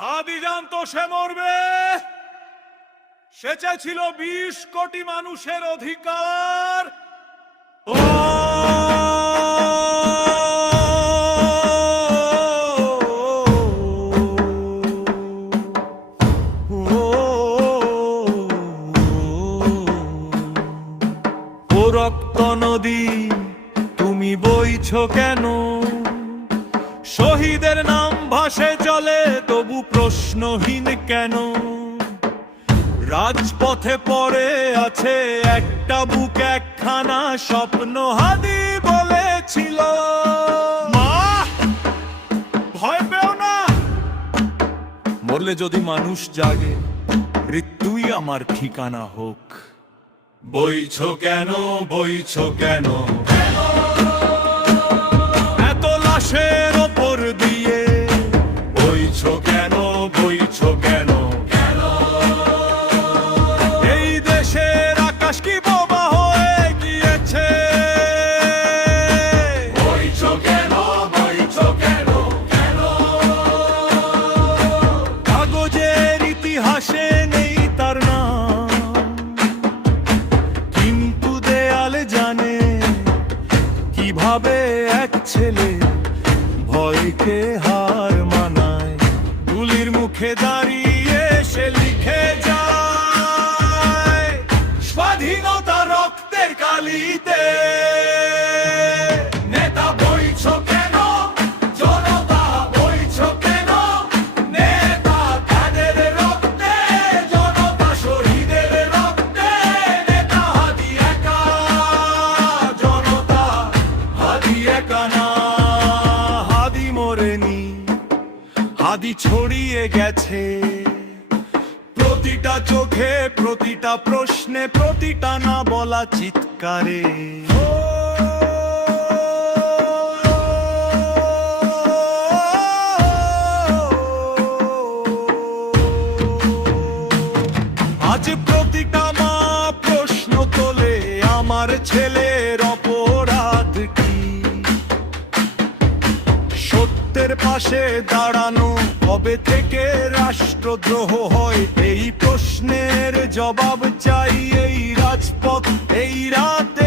হাদি জানতো সে মরবে, সে চেয়েছিল 20 কোটি মানুষের অধিকার। ও রক্ত নদী তুমি বইছো কেন? শহীদের নাম ভাসে চলে তবু প্রশ্নহীন কেন? রাজপথে পড়ে আছে একটা বুক একখানা স্বপ্ন। হাদি বলেছিল, মা ভয় পেও না, মরলে যদি মানুষ জাগে মৃত্যুই আমার ঠিকানা হোক। বইছো কেন, বইছো কেন এত লাশের ওপর দিয়ে? বইছো কেন, বইছো কেন? এই দেশের আকাশ কি বোবা হয়ে গিয়েছে? বইছো কেন, বইছো কেন? কাগজের ইতিহাসে নেই তার নাম, কিন্তু দেয়ালে জানে কিভাবে এক ছেলে ভয়কে হার মানায়। গুলির মুখে দাঁড়িয়ে সে লিখে যায় স্বাধীনতা রক্তের কালিতে। নেতা বইছো কেন, জনতা বইছো কেন? নেতা কাদের রক্তে, জনতা শহীদের রক্তে। নেতা হাদি একা, জনতা হাদি একা না। হাদি মরেনি, হাদি ছড়িয়ে গেছে প্রতিটা চোখে, প্রতিটা প্রশ্নে, প্রতিটা না বলা চিৎকারে। আজ প্রতিটা মা প্রশ্ন তোলে, আমার ছেলের অপরাধ কি? সত্যের পাশে দাঁড়ানো কবে থেকে রাষ্ট্রদ্রোহ হয়? এই প্রশ্নের জবাব চাই এই রাজপথ, এই রাতে।